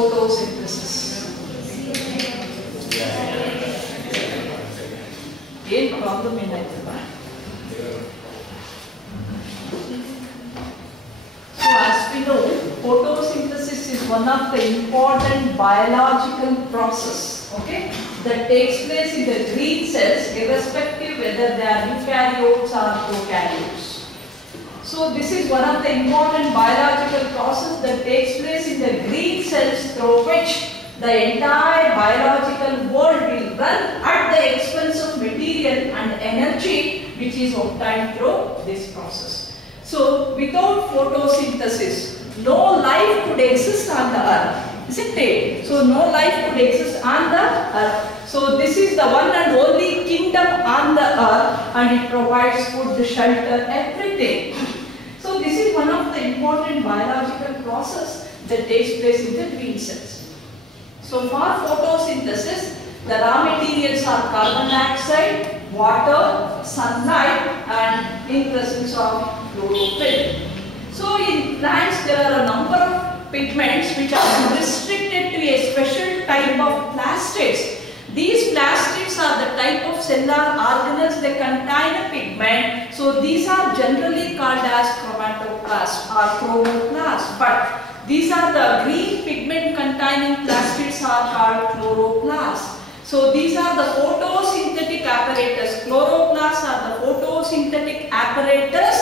photosynthesis. ಏನು problem ಏನಾಯ್ತಲ್ಲ? So as we know, photosynthesis is one of the important biological process, okay, that takes place in the green cells, irrespective whether they are eukaryotes or prokaryotes. So this is one of the important biological process that takes place in the green cells, through which the entire biological world will run at the expense of material and energy which is obtained through this process. So without photosynthesis, no life could exist on the earth, isn't it? So no life could exist on the earth. So this is the one and only kingdom on the earth, and it provides food, shelter, everything. So this is one of the important biological process that takes place in the green cells. So for photosynthesis, the raw materials are carbon dioxide, water, sunlight, and in presence of chlorophyll. So in plants there are a number of pigments which are restricted to a special type of plastids. These plastids are the type of cellular organelles that contain a pigment. So these are generally called as chromatoplasts or chromoplasts, but these are the green pigment containing plastids are called chloroplasts. So these are the photosynthetic apparatus. Chloroplasts are the photosynthetic apparatus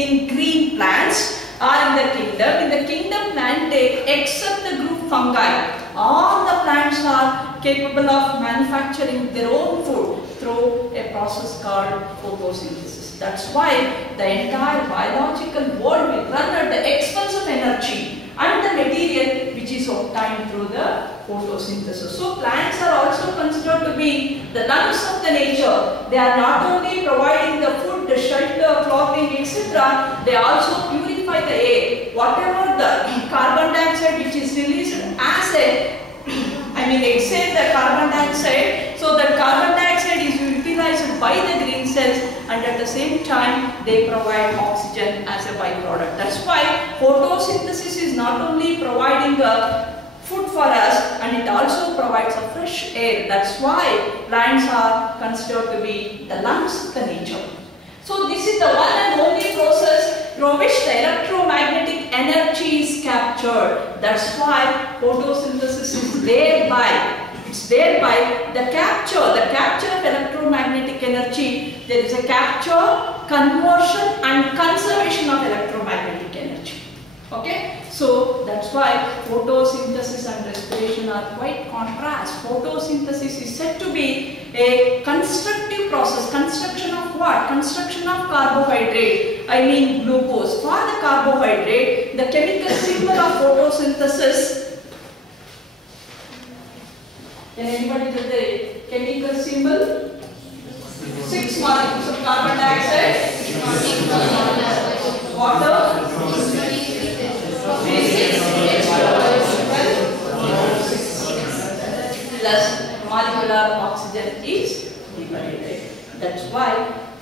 in green plants or in the kingdom. In the kingdom plantae, except the group fungi, all the plants are capable of manufacturing their own food through a process called photosynthesis. That's why the entire biological world will run at the expense of energy and the material which is obtained through the photosynthesis. So plants are also considered to be the lungs of the nature. They are not only providing the food, the shelter, clothing, etc. They also purify the air. Whatever the carbon dioxide which is released as a exhale the carbon dioxide, so that carbon dioxide is utilized by the green cells, and at the same time they provide oxygen as a byproduct. That's why photosynthesis is not only providing food for us, and it also provides a fresh air. That's why plants are considered to be the lungs of the nature. So this is the one and only process through which the electromagnetic energy is captured. That's why photosynthesis is thereby, the capture of electromagnetic energy. There is a capture, conversion and conservation of electromagnetic energy. Okay, so that's why photosynthesis and respiration are quite contrast. Photosynthesis is said to be a constructive process. Construction of what? Construction of carbohydrate, glucose. For the carbohydrate, the chemical symbol of photosynthesis, can anybody tell the chemical symbol? 6 molecules of carbon dioxide, water, plus molecular oxygen is liberated. That's why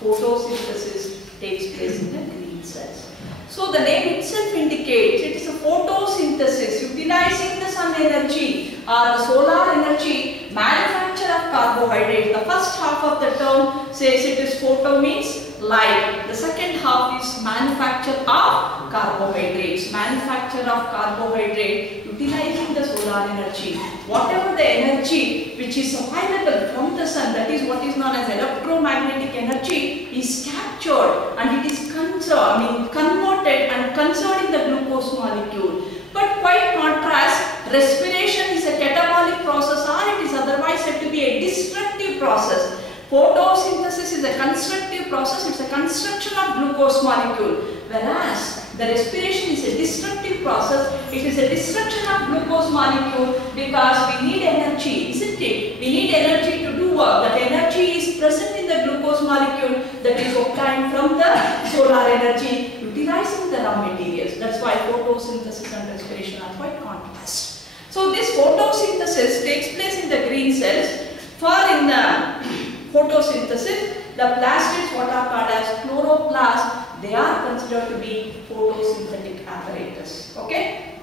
photosynthesis takes place in the green cells. So the name itself indicates it is a photosynthesis, utilizing the sun energy or the solar energy, manufacture of carbohydrate. The first half of the term says it is photo means light. The second half is manufacture of carbohydrates. Manufacture of carbohydrate utilizing the solar energy. Whatever the energy which is available from the sun, that is what is known as electromagnetic energy, is captured and it is converted and conserved in the glucose molecule. But quite contrast, respiration is a catabolic process, or it is otherwise said to be a destructive process. Photosynthesis is a constructive process, it's a construction of glucose molecule, whereas the respiration is a destructive process, it is a destruction of glucose molecule, because we need energy, isn't it? We need energy to do work. That energy is present in the glucose molecule that is obtained from the solar energy, utilizing the raw materials. That's why photosynthesis and respiration are quite contrast. So this photosynthesis takes place in the green cells. For in the photosynthesis, the plastids, what are called as chloroplasts, they are considered to be photosynthetic apparatus. Okay?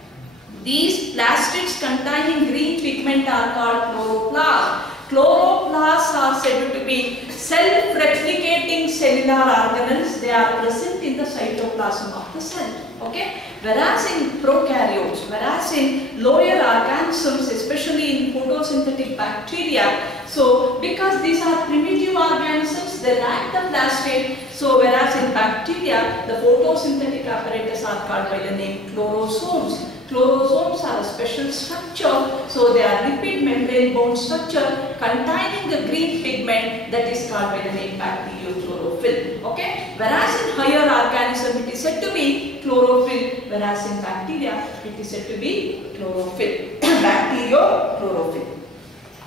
These plastids containing green pigment are called chloroplasts. Chloroplasts are said to be self-replicating cellular organelles. They are present in the cytoplasm of the cell. Okay? Whereas in prokaryotes, whereas in lower organisms, especially in photosynthetic bacteria, so because these are primitive organisms, they lack the plastid. So whereas in bacteria, the photosynthetic apparatus are called by the name chlorosomes. Chlorosomes are a special structure, so they are lipid membrane bound structure containing the green pigment that is called by the name bacteriochlorophyll. Okay? Whereas in higher organism it is said to be chlorophyll, whereas in bacteria it is said to be chlorophyll, bacteriochlorophyll.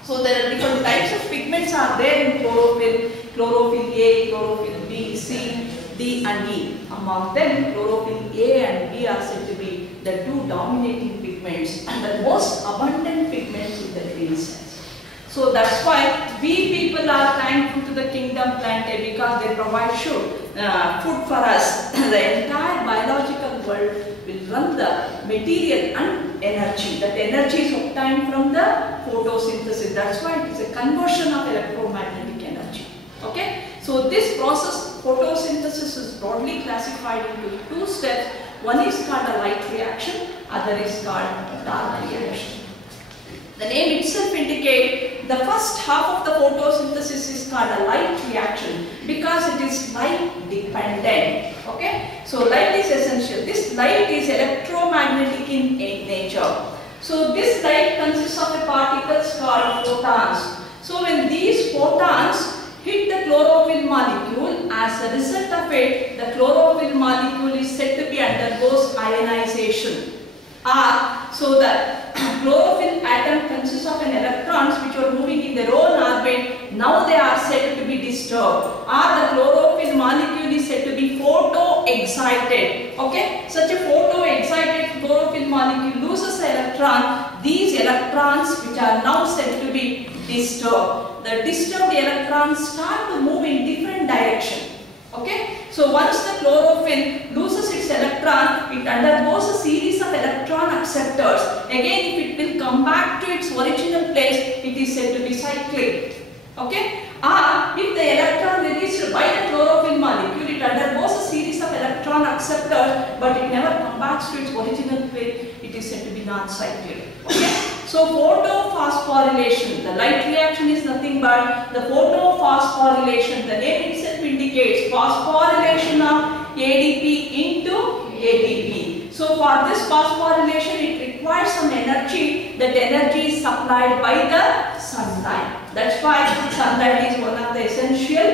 So there are different types of pigments are there in chlorophyll, chlorophyll A, chlorophyll B, C, D and E. Among them, chlorophyll A and B are said to be the two dominating pigments and the most abundant pigments in the green cells. So that's why we people are thankful to the kingdom plantae because they provide food for us. The entire biological world will run the material and energy. That energy is obtained from the photosynthesis. That's why it is a conversion of electromagnetic energy. Okay? So this process, photosynthesis, is broadly classified into two steps. One is called a light reaction, other is called dark reaction. The name itself indicates the first half of the photosynthesis is called a light reaction because it is light dependent. Okay? So light is essential. This light is electromagnetic in nature. So this light consists of a particles called photons. So when these photons hit the chlorophyll molecule, as a result of it, the chlorophyll molecule is said to be undergoes ionization. So the chlorophyll atom consists of an electrons which are moving in their own orbit. Now they are said to be disturbed. The chlorophyll molecule is said to be photo-excited. Okay? Such a photo-excited chlorophyll molecule loses an electron. These electrons which are now said to be disturbed. The disturbed electrons start to move in different direction. Okay? So once the chlorophyll loses its electron, it undergoes a series of electron acceptors. Again, if it will come back to its original place, it is said to be cyclic. Okay? If the electron released by the chlorophyll molecule, it undergoes a series of electron acceptors, but it never comes back to its original place, it is said to be non-cyclic. Okay? So photophosphorylation, the light reaction is nothing but the photophosphorylation. The name itself indicates phosphorylation of ADP into ATP. So for this phosphorylation, it requires some energy. That energy is supplied by the sunlight. That's why sunlight is one of the essential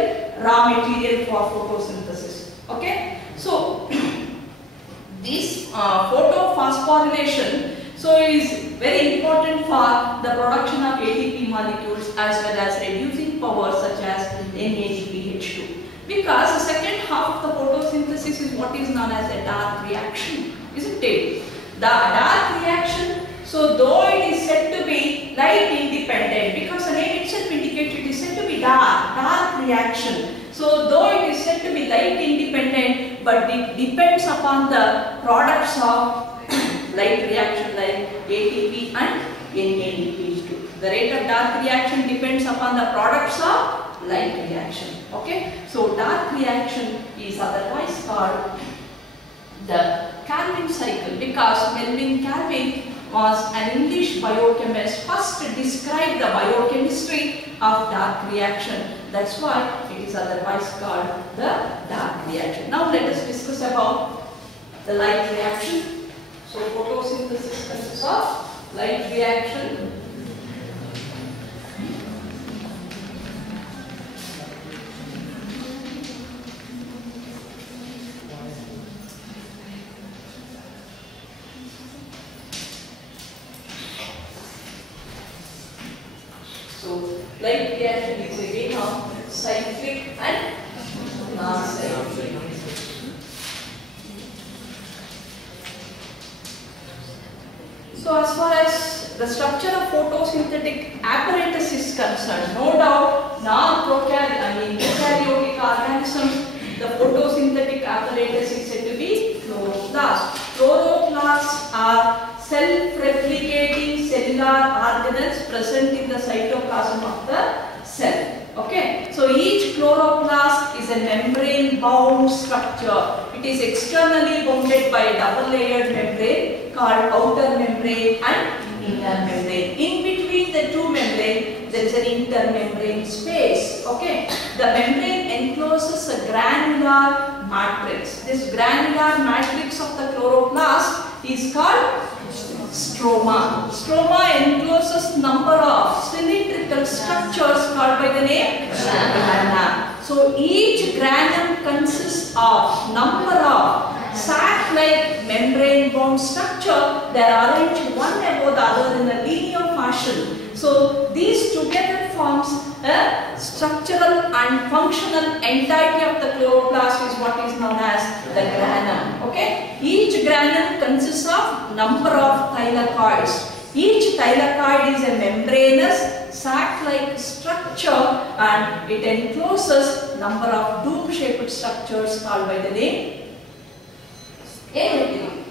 raw material for photosynthesis. Okay? So this photophosphorylation is very important for the production of ATP molecules as well as reducing power such as NADPH2. Because the second half of the photosynthesis is what is known as a dark reaction, isn't it? The dark reaction, so though it is said to be light independent, because the name itself indicates it is said to be dark reaction. So though it is said to be light independent, but it depends upon the products of light reaction like ATP and NADPH2. The rate of dark reaction depends upon the products of light reaction. Okay? So dark reaction is otherwise called the Calvin cycle because Melvin Calvin was an English biochemist, first described the biochemistry of dark reaction. That's why it is otherwise called the dark reaction. Now let us discuss about the light reaction. So photosynthesis consists of light reaction. So light reaction is again of cyclic and non-cyclic. So as far as the structure of photosynthetic apparatus is concerned, no doubt eukaryotic organisms, the photosynthetic apparatus is said to be chloroplasts. Chloroplasts are self present in the cytoplasm of the cell. Okay, so each chloroplast is a membrane bound structure. It is externally bounded by a double layered membrane called outer membrane and inner membrane. In between the two membranes, there is an intermembrane space. Okay, the membrane encloses a granular matrix. This granular matrix of the chloroplast is called stroma. Stroma encloses number of cylindrical structures called by the name grana. So each granum consists of number of sac-like membrane-bound structure. They are arranged one above the other in a linear fashion. So these together forms a structural and functional entirety of the chloroplast is what is known as the granum. Okay, each granum consists of number of thylakoids. Each thylakoid is a membranous sac-like structure and it encloses number of dome-shaped structures called by the name ametrium.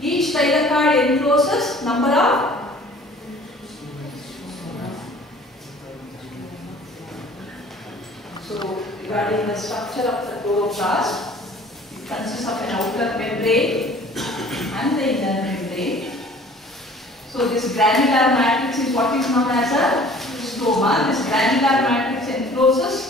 Each thylakoid encloses number of So regarding the structure of the chloroplast, it consists of an outer membrane and the inner membrane. So this granular matrix is what is known as a stroma. This granular matrix encloses